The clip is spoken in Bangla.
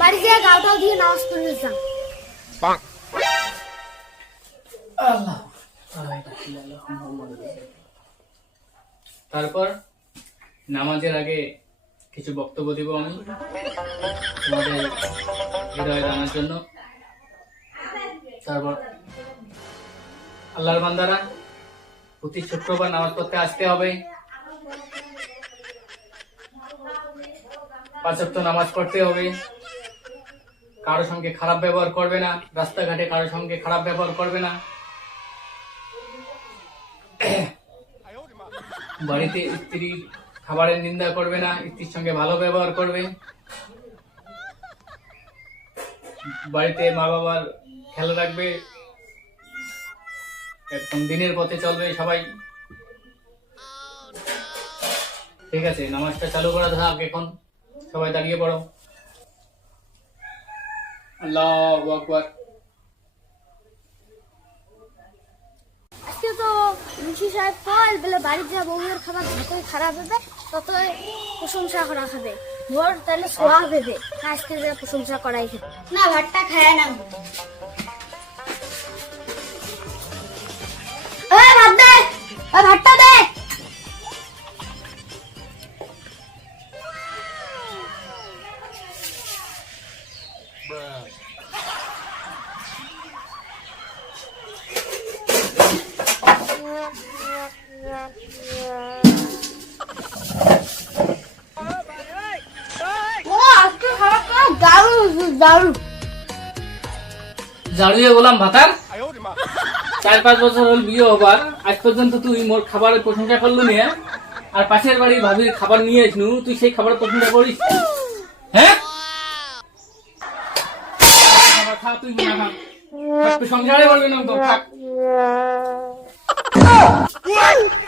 বাড়ি যেয়ে গাওটাও দিয়ে নামাজ পড়ে যান তারপর নামাজের আগে কিছু বক্তব্য দিব আমি তোমাদের হৃদয়ে জানার জন্য। তারপর আল্লাহর বান্দারা প্রতি শুক্রবার নামাজ পড়তে আসতে হবে। পাঁচক্ত নামাজ পড়তে হবে। কারোর সঙ্গে খারাপ ব্যবহার করবে না, রাস্তাঘাটে কারোর সঙ্গে খারাপ ব্যবহার করবে না। বাড়িতে স্ত্রী খাবারের নিন্দা করবে না, স্ত্রীর সঙ্গে ভালো ব্যবহার করবে। বাড়িতে মা বাবার খেয়াল রাখবে। একদম দিনের পথে চলবে সবাই। ঠিক আছে, নামাজটা চালু করা থাক এখন। সবাই দাঁড়িয়ে পড়ো। আল্লাহ আকবার। আজকে তো সাহেব বলে যা বউয়ের খাবার যতই খারাপ হবে ততই প্রশংসা করা হবে। ভোর তাহলে সোয়া ভেবে আজকে যে প্রশংসা করাই না ভাতটা খায় না। ভাত দে ভাতটা দে। জাড়ুয়ে পাঁচ বছর হল বিয়ে হবার। আজ পর্যন্ত তুই মোর খাবারের প্রশংসা করলু নিয়ে আর পাশের বাড়ি ভাবির খাবার নিয়ে আসনু। তুই সেই খাবারের প্রশংসা করিস। হ্যাঁ? খাবার সংসারে What?